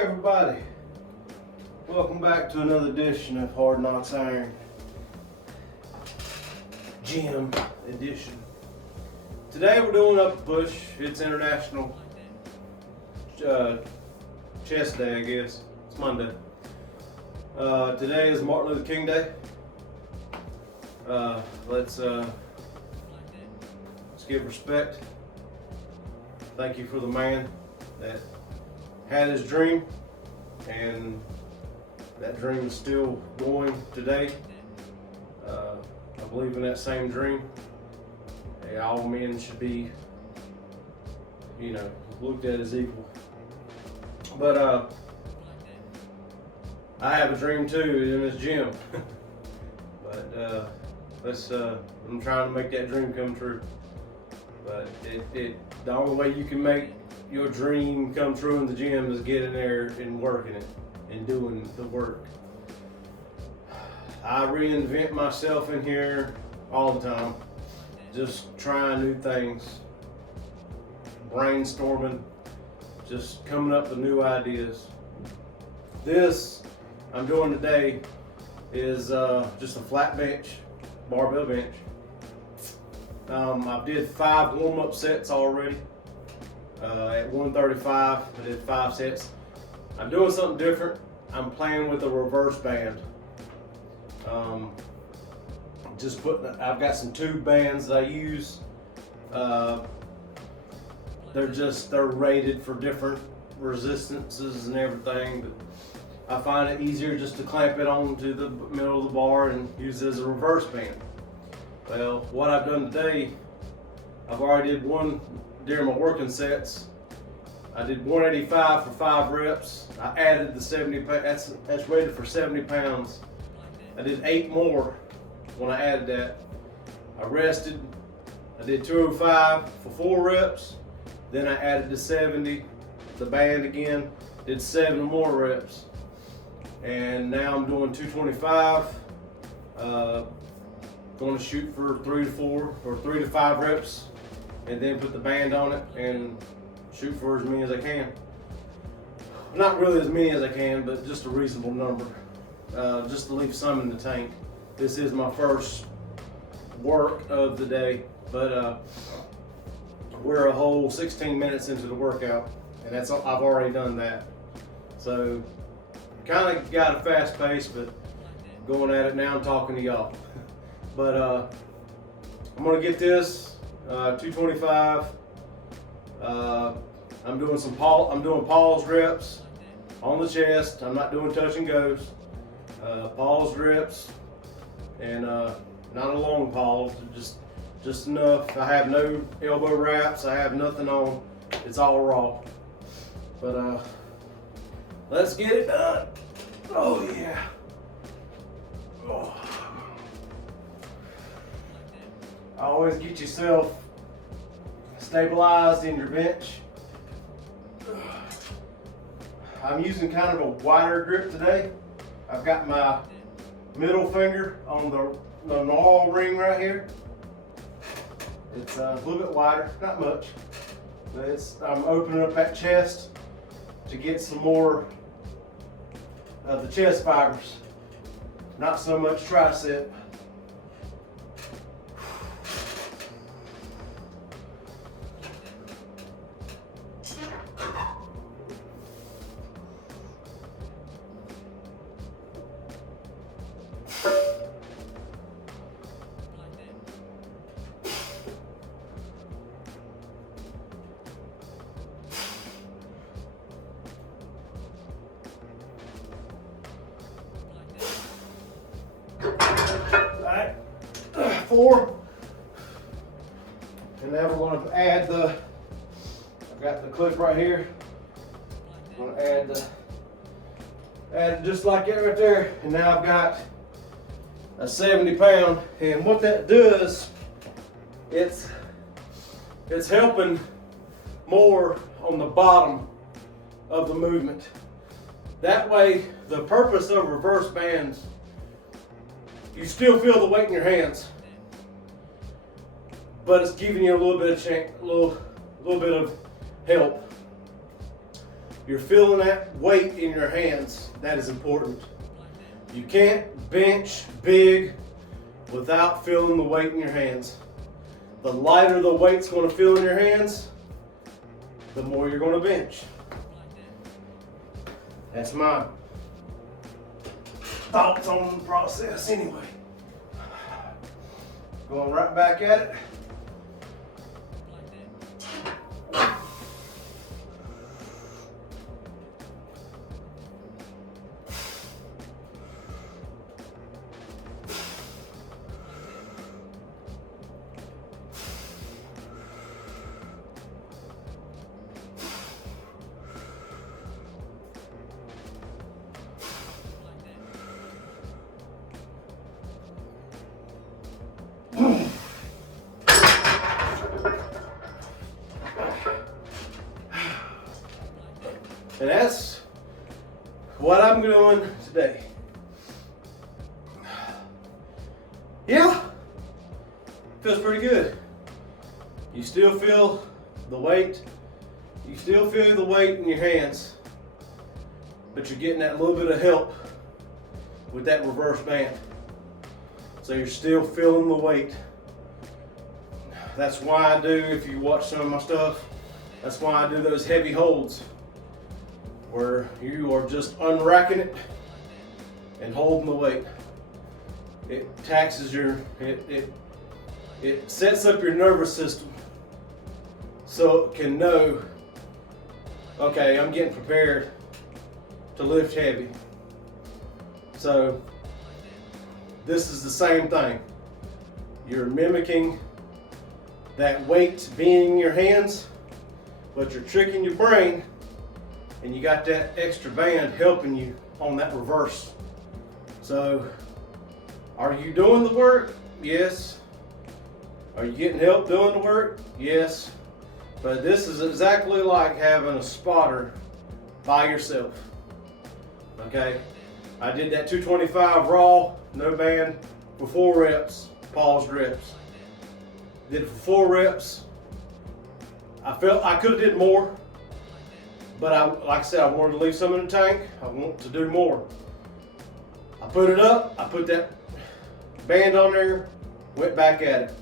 everybody, welcome back to another edition of Hard Knocks Iron Gym Edition. Today we're doing up push. It's International Chest Day, I guess. It's Monday. Today is Martin Luther King Day. Let's give respect. Thank you for the man that had his dream, and that dream is still going today. I believe in that same dream. All men should be, looked at as equal. But I have a dream too in this gym. But I'm trying to make that dream come true. But the only way you can make your dream come true in the gym is getting there and working it and doing the work. I reinvent myself in here all the time, just trying new things, brainstorming, just coming up with new ideas. This I'm doing today is just a flat bench, barbell bench. I did 5 warm-up sets already. At 135, I did 5 sets. I'm doing something different. I'm playing with a reverse band. I've got some tube bands that I use. They're rated for different resistances and everything, but I find it easier just to clamp it onto the middle of the bar and use it as a reverse band. Well, what I've done today, I've already did one during my working sets. I did 185 for 5 reps. I added the 70 pounds, that's rated for 70 pounds. I did 8 more when I added that. I rested, I did 205 for 4 reps. Then I added the 70, the band again, did 7 more reps. And now I'm doing 225. Going to shoot for 3 to 5 reps, and then put the band on it and shoot for as many as I can. Not really as many as I can, but just a reasonable number, just to leave some in the tank. This is my first work of the day, but we're a whole 16 minutes into the workout, and I've already done that. So kind of got a fast pace, but going at it now and talking to y'all. But I'm gonna get this 225. I'm doing pause reps on the chest. I'm not doing touch and goes. Pause reps, and not a long pause, just enough. I have no elbow wraps. I have nothing on. It's all raw. But let's get it done. Oh yeah. Oh. Always get yourself stabilized in your bench. I'm using kind of a wider grip today. I've got my middle finger on the normal ring right here. It's a little bit wider, not much, but I'm opening up that chest to get some more of the chest fibers, not so much tricep. Alright, 4. And now we're going to add I've got the clip right here. I'm going to add just like that right there. And now I've got a 70 pound. And what that does, it's helping more on the bottom of the movement. That way, the purpose of reverse bands, you still feel the weight in your hands, but it's giving you a little bit of help. you're feeling that weight in your hands. That is important. You can't bench big without feeling the weight in your hands. The lighter the weight's going to feel in your hands, the more you're going to bench. That's my thoughts on the process anyway. Going right back at it. And that's what I'm doing today. Yeah, feels pretty good. You still feel the weight. You still feel the weight in your hands, but you're getting that little bit of help with that reverse band. So you're still feeling the weight. That's why I do, if you watch some of my stuff, that's why I do those heavy holds, where you are just unracking it and holding the weight. It taxes your, it sets up your nervous system so it can know, okay, I'm getting prepared to lift heavy. So this is the same thing. You're mimicking that weight being in your hands, but you're tricking your brain, and you got that extra band helping you on that reverse. So, are you doing the work? Yes. Are you getting help doing the work? Yes. But this is exactly like having a spotter by yourself. Okay? I did that 225 raw, no band, for 4 reps, paused reps. Did it for 4 reps. I felt I could have did more, but like I said, I wanted to leave some in the tank. I want to do more. I put it up, I put that band on there, went back at it.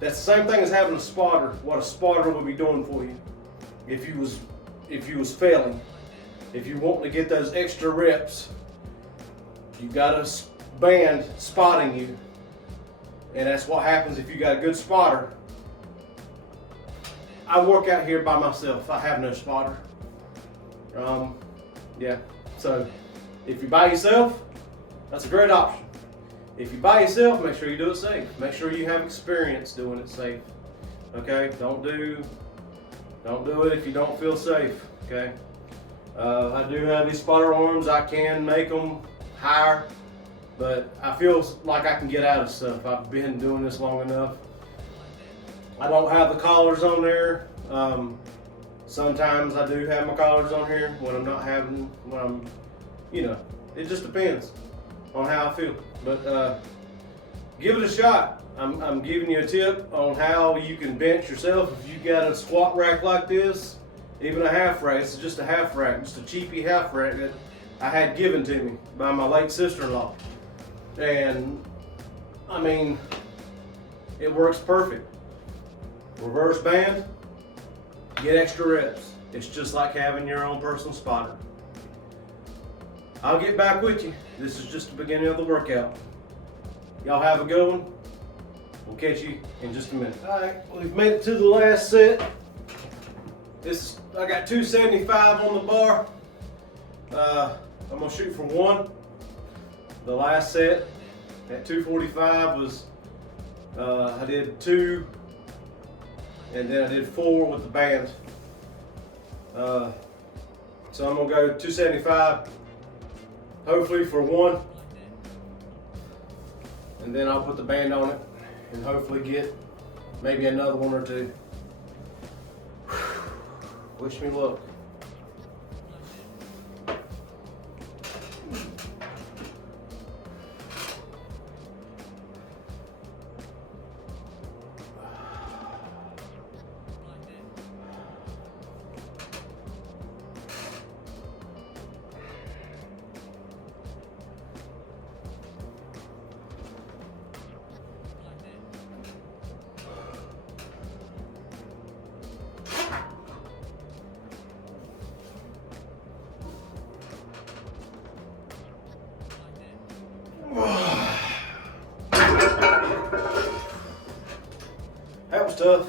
That's the same thing as having a spotter, what a spotter would be doing for you if you was failing. If you want to get those extra reps, you got a band spotting you. And that's what happens if you got a good spotter. I work out here by myself. I have no spotter. Yeah, so if you're by yourself, that's a great option. If you're by yourself, make sure you do it safe. Make sure you have experience doing it safe. Okay, don't do it if you don't feel safe. Okay, I do have these spotter arms. I can make them higher, but I feel like I can get out of stuff. I've been doing this long enough. I don't have the collars on there. Sometimes I do have my collars on here when I'm not having, it just depends on how I feel. But give it a shot. I'm giving you a tip on how you can bench yourself. If you got a squat rack like this, even a half rack, it's just a half rack, just a cheapy half rack that I had given to me by my late sister-in-law. And I mean, it works perfect. Reverse band, get extra reps. It's just like having your own personal spotter. I'll get back with you. This is just the beginning of the workout. Y'all have a good one. We'll catch you in just a minute. All right, we've made it to the last set. I got 275 on the bar. I'm gonna shoot for 1. The last set at 245 was, I did 2, and then I did 4 with the band. So I'm gonna go 275, hopefully for 1, and then I'll put the band on it and hopefully get maybe another 1 or 2. Wish me luck. was tough.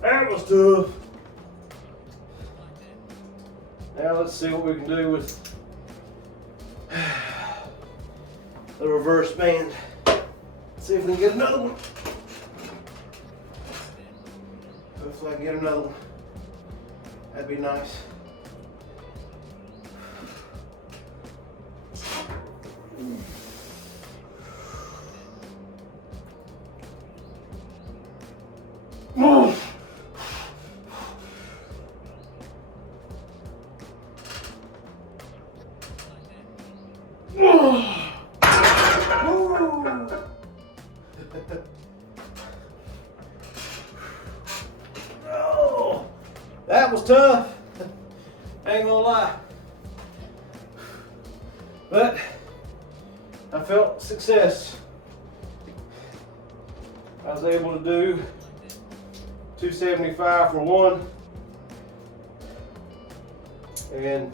That was tough. Now let's see what we can do with the reverse band. See if we can get another one. Hopefully I can get another one. That'd be nice. Oh, that was tough. Ain't gonna lie. But I felt success. I was able to do 275 for one, and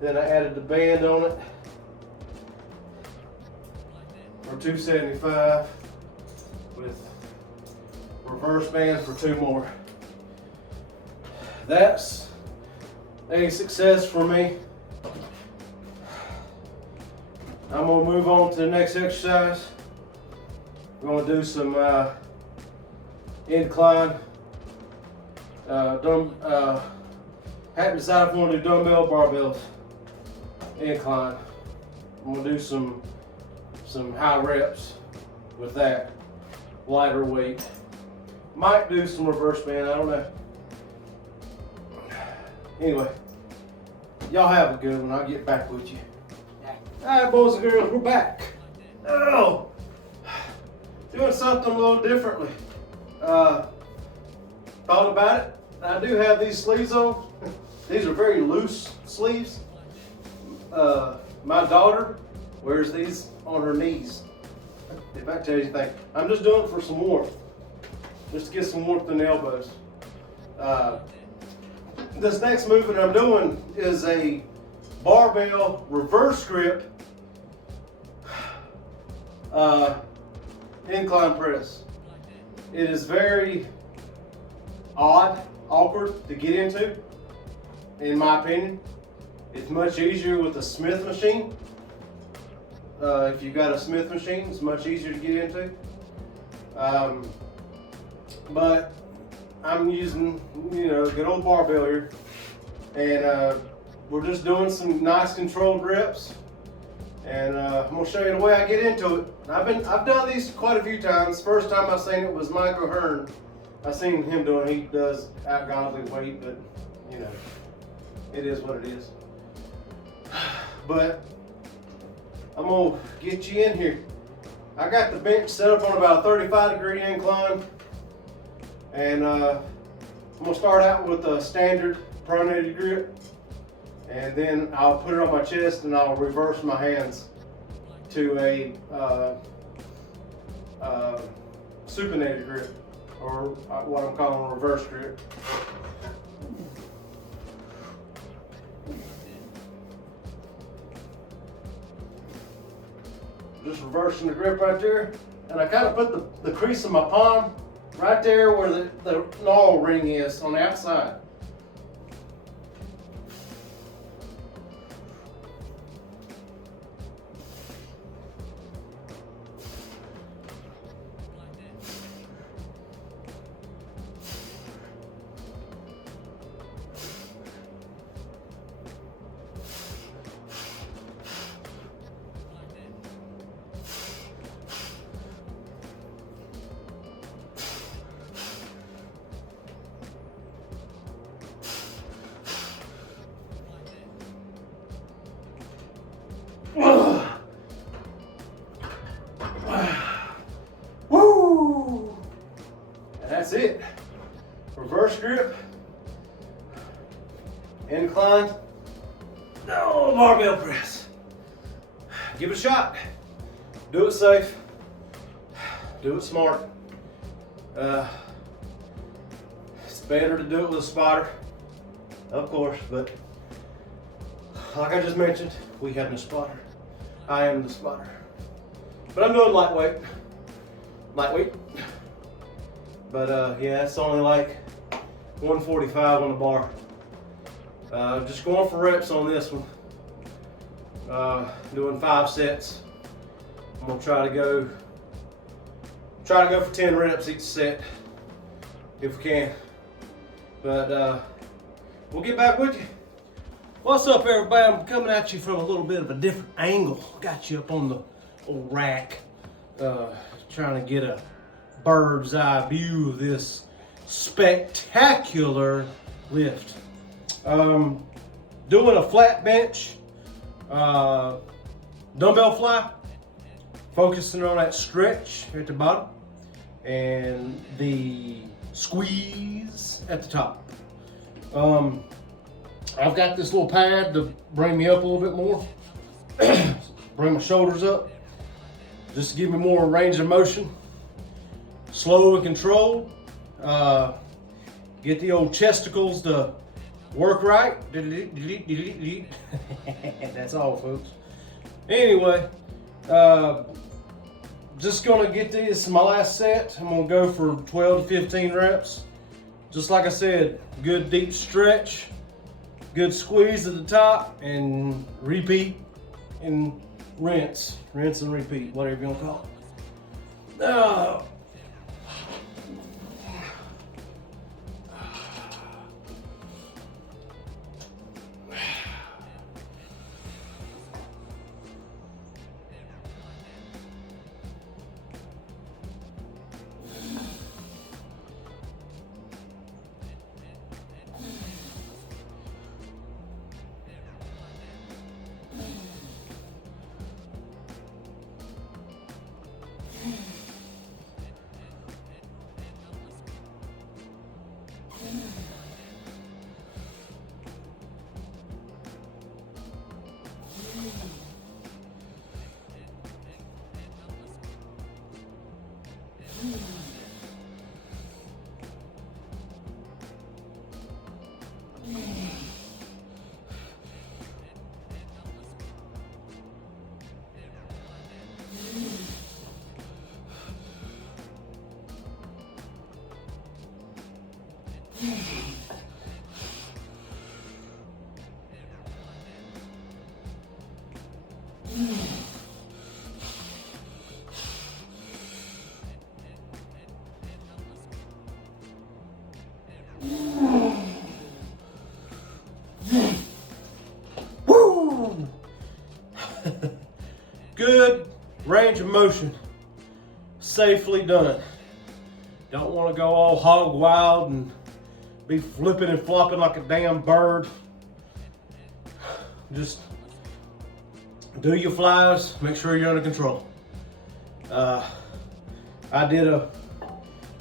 then I added the band on it for 275 with reverse band for two more. That's a success for me. I'm gonna move on to the next exercise. We're gonna do some incline. Haven't decided if I want to do dumbbell barbells. Incline. I'm gonna do some high reps with that lighter weight. Might do some reverse band. I don't know. Anyway, y'all have a good one. I'll get back with you. All right, boys and girls, we're back. Oh, doing something a little differently. Thought about it. I do have these sleeves on. These are very loose sleeves. My daughter wears these on her knees. If I tell you anything, I'm just doing it for some warmth. Just to get some warmth in the elbows. This next movement I'm doing is a barbell reverse grip incline press. It is very awkward to get into, in my opinion. It's much easier with a Smith machine. If you've got a Smith machine, it's much easier to get into. But I'm using, a good old barbell here, and we're just doing some nice controlled reps. And I'm gonna show you the way I get into it. I've done these quite a few times. First time I seen it was Michael Hearn. I seen him doing it. He does ungodly weight, but it is what it is. But I'm gonna get you in here. I got the bench set up on about a 35-degree incline, and I'm gonna start out with a standard pronated grip, and then I'll put it on my chest and I'll reverse my hands to a supinated grip, or what I'm calling a reverse grip. Just reversing the grip right there, and I kind of put the crease of my palm right there where the gnarl ring is on the outside. Woo! And that's it. Reverse grip, incline, barbell press. Give it a shot. Do it safe. Do it smart. It's better to do it with a spotter, of course, but like I just mentioned, we have no spotter. I am the spotter. But I'm doing lightweight. lightweight. But yeah, it's only like 145 on the bar. Just going for reps on this one. Doing 5 sets. I'm gonna try to go for 10 reps each set if we can. But we'll get back with you. What's up, everybody? I'm coming at you from a little bit of a different angle. Got you up on the old rack, trying to get a bird's eye view of this spectacular lift. Doing a flat bench, dumbbell fly, focusing on that stretch at the bottom and the squeeze at the top. I've got this little pad to bring me up a little bit more, bring my shoulders up, just to give me more range of motion, slow and controlled. Get the old chesticles to work right. That's all, folks. Anyway, just gonna get this is my last set. I'm gonna go for 12 to 15 reps. Just like I said, good deep stretch, good squeeze at the top, and repeat and rinse and repeat, whatever you want to call it. Good range of motion, safely done. Don't want to go all hog wild and be flipping and flopping like a damn bird. Just do your flies, make sure you're under control. I did a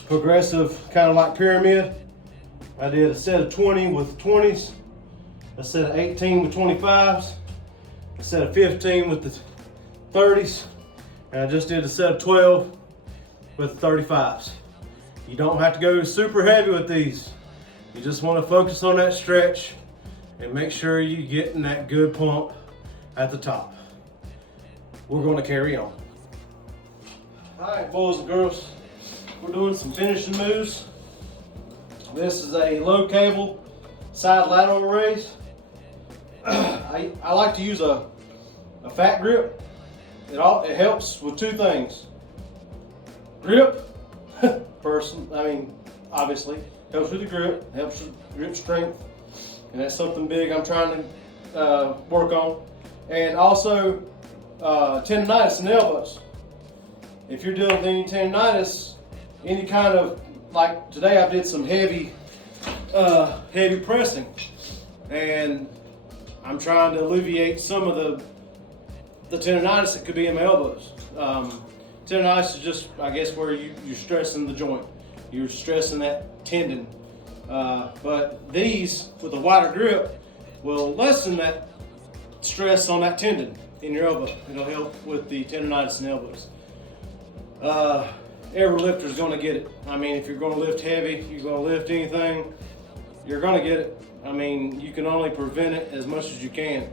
progressive kind of like pyramid. I did a set of 20 with 20s, a set of 18 with 25s, a set of 15 with the 30s, and I just did a set of 12 with 35s. You don't have to go super heavy with these. You just want to focus on that stretch and make sure you're getting that good pump at the top. We're going to carry on. All right, boys and girls, we're doing some finishing moves. This is a low cable side lateral raise. I like to use a fat grip. It helps with two things. Grip, obviously, helps with the grip, helps with grip strength, and that's something big I'm trying to work on. And also tendonitis in the elbows. If you're dealing with any tendonitis, any kind of, like today I did some heavy pressing, and I'm trying to alleviate some of the tendonitis that could be in my elbows. Tendonitis is just, I guess, where you're stressing the joint. You're stressing that tendon. But these, with a wider grip, will lessen that stress on that tendon in your elbow. It'll help with the tendonitis in the elbows. Every lifter is going to get it. I mean, if you're going to lift heavy, you're going to lift anything, you're going to get it. I mean, you can only prevent it as much as you can.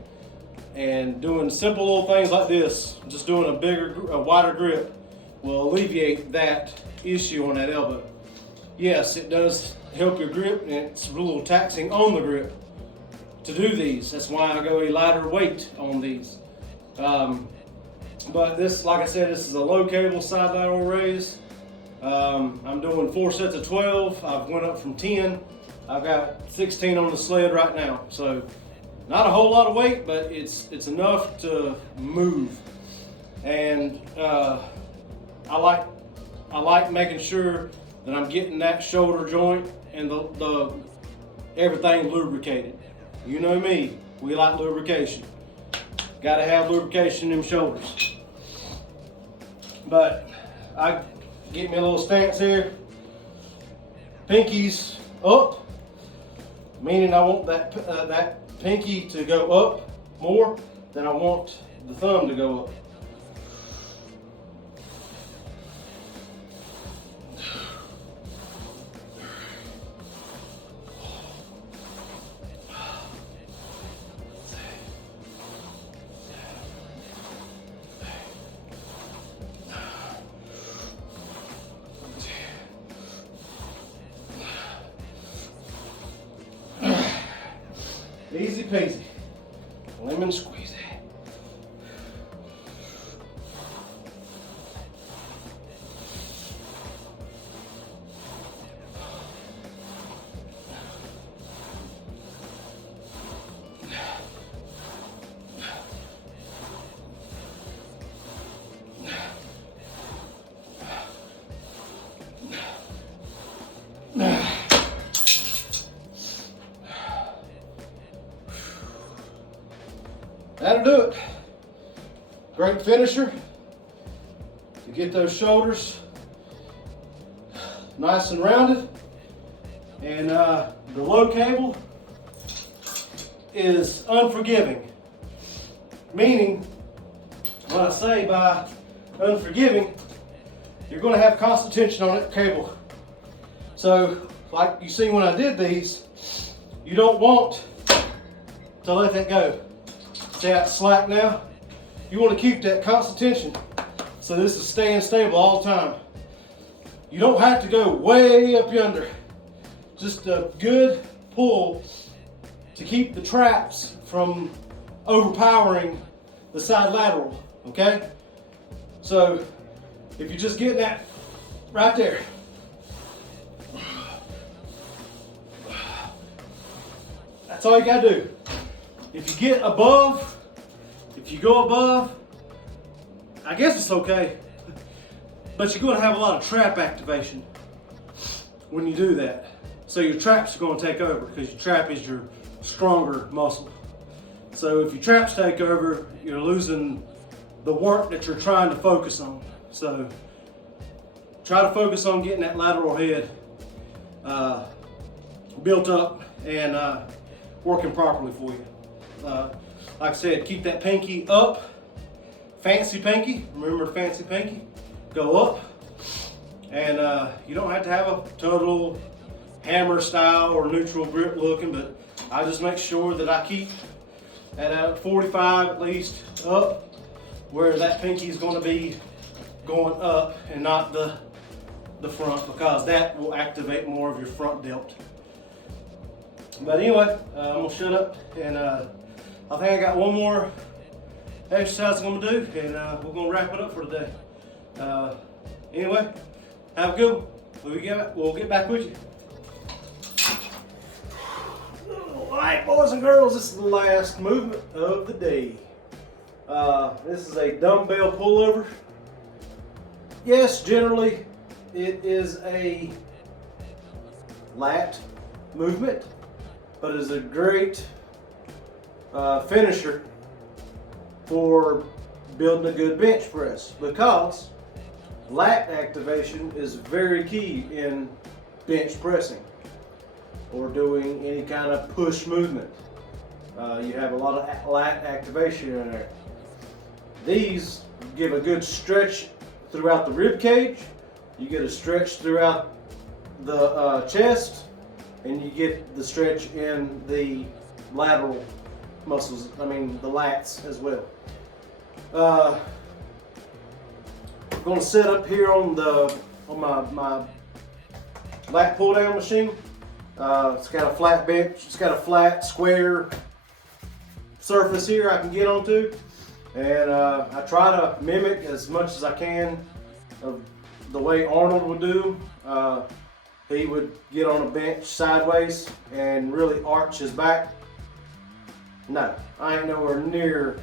And doing simple little things like this, just doing a wider grip, will alleviate that issue on that elbow. Yes, it does help your grip, and it's a little taxing on the grip to do these. That's why I go a lighter weight on these. But this, like I said, this is a low cable side lateral raise. I'm doing 4 sets of 12. I've went up from 10. I've got 16 on the sled right now. So not a whole lot of weight, but it's enough to move. And I like making sure that I'm getting that shoulder joint and the everything lubricated. You know me, we like lubrication. Gotta have lubrication in them shoulders. But I get me a little stance here. Pinkies up, meaning I want that pinky to go up more than I want the thumb to go up. Easy peasy, lemon squeezy. That'll do it. Great finisher to get those shoulders nice and rounded. And the low cable is unforgiving. Meaning, when I say by unforgiving, you're going to have constant tension on that cable. So, like you see when I did these, you don't want to let that go. See how it's slack now? You want to keep that constant tension so this is staying stable all the time. You don't have to go way up yonder. Just a good pull to keep the traps from overpowering the side lateral, okay? So if you're just getting that right there, that's all you gotta do. If you get above, if you go above, I guess it's okay, but you're going to have a lot of trap activation when you do that. So your traps are going to take over because your trap is your stronger muscle. So if your traps take over, you're losing the work that you're trying to focus on. So try to focus on getting that lateral head built up and working properly for you. Like I said, keep that pinky up. Fancy pinky, remember fancy pinky? Go up. And you don't have to have a total hammer style or neutral grip looking, but I just make sure that I keep at 45 at least up, where that pinky is going to be going up and not the front, because that will activate more of your front delt. But anyway, I'm going to shut up, and I think I got one more exercise I'm going to do, and we're going to wrap it up for today. Anyway, have a good one. We'll get back with you. All right, boys and girls, this is the last movement of the day. This is a dumbbell pullover. Yes, generally it is a lat movement, but it is a great finisher for building a good bench press, because lat activation is very key in bench pressing or doing any kind of push movement. You have a lot of lat activation in there. These give a good stretch throughout the rib cage, you get a stretch throughout the chest, and you get the stretch in the lateral muscles, the lats as well. I'm gonna set up here on my lat pull down machine. It's got a flat bench. It's got a flat square surface here I can get onto, and I try to mimic as much as I can of the way Arnold would do. He would get on a bench sideways and really arch his back. No, I ain't nowhere near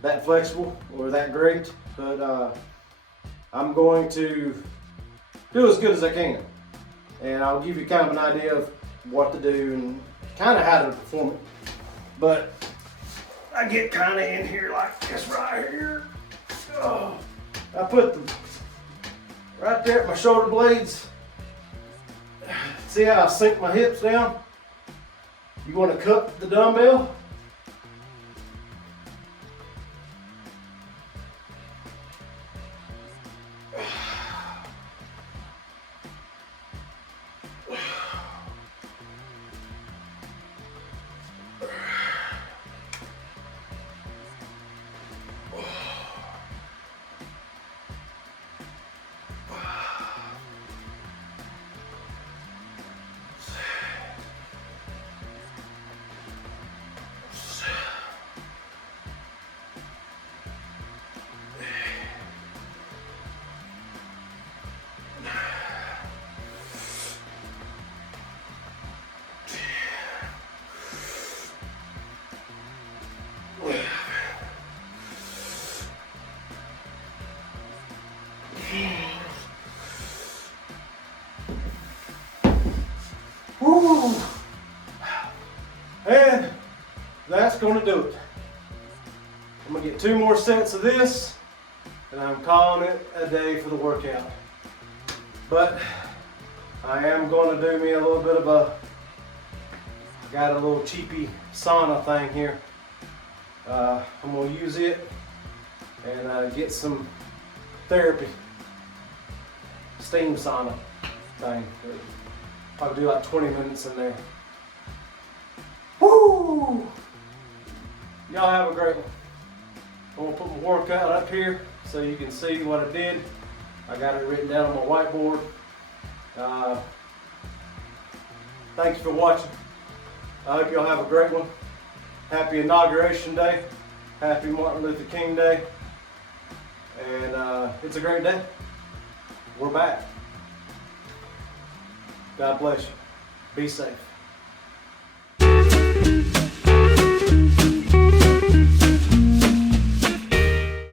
that flexible or that great, but I'm going to do as good as I can. And I'll give you kind of an idea of what to do and kind of how to perform it. But I get kind of in here like this right here. Oh, I put them right there at my shoulder blades. See how I sink my hips down? You want to cup the dumbbell. Woo. And that's gonna do it. I'm gonna get 2 more sets of this, and I'm calling it a day for the workout. But I am gonna do me a little bit of got a little cheapy sauna thing here. I'm gonna use it and get some therapy, steam sauna thing. Probably do like 20 minutes in there. Woo! Y'all have a great one. I'm gonna put my workout up here so you can see what I did. I got it written down on my whiteboard. Thank you for watching. I hope y'all have a great one. Happy Inauguration Day. Happy Martin Luther King Day. And it's a great day. We're back. God bless you. Be safe.